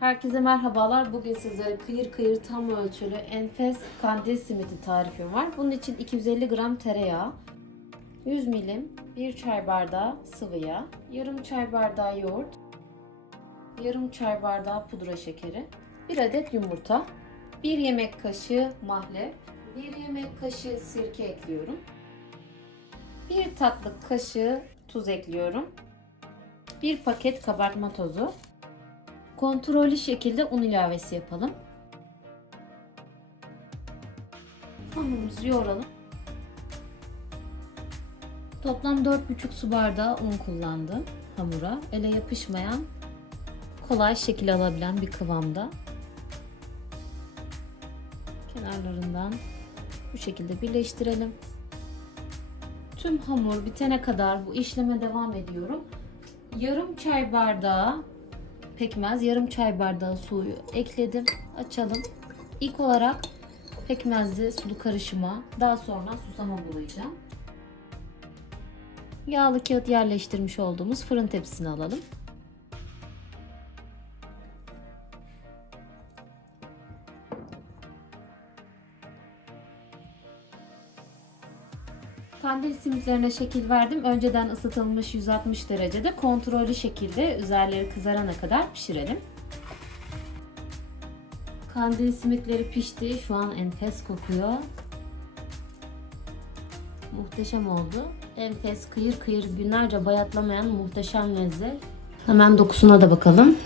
Herkese merhabalar. Bugün sizlere kıyır kıyır tam ölçülü enfes kandil simidi tarifim var. Bunun için 250 gram tereyağı, 100 milim 1 çay bardağı sıvı yağ, yarım çay bardağı yoğurt, yarım çay bardağı pudra şekeri, 1 adet yumurta, 1 yemek kaşığı mahlep, 1 yemek kaşığı sirke ekliyorum. 1 tatlı kaşığı tuz ekliyorum. 1 paket kabartma tozu, Kontrollü şekilde un ilavesi yapalım. Hamurumuzu yoğuralım. Toplam 4,5 su bardağı un kullandım hamura. Ele yapışmayan, kolay şekil alabilen bir kıvamda. Kenarlarından bu şekilde birleştirelim. Tüm hamur bitene kadar bu işleme devam ediyorum. Yarım çay bardağı pekmez, yarım çay bardağı suyu ekledim. Açalım. İlk olarak pekmezli sulu karışıma, daha sonra susama bulayacağım. Yağlı kağıt yerleştirmiş olduğumuz fırın tepsisine alalım. Kandil simitlerine şekil verdim. Önceden ısıtılmış 160 derecede kontrollü şekilde üzerleri kızarana kadar pişirelim. Kandil simitleri pişti. Şu an enfes kokuyor. Muhteşem oldu. Enfes, kıyır kıyır, günlerce bayatlamayan muhteşem lezzet. Hemen dokusuna da bakalım.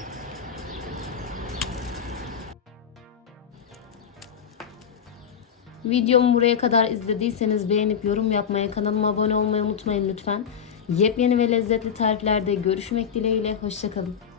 Videomu buraya kadar izlediyseniz beğenip yorum yapmayı, kanalıma abone olmayı unutmayın lütfen. Yepyeni ve lezzetli tariflerde görüşmek dileğiyle. Hoşçakalın.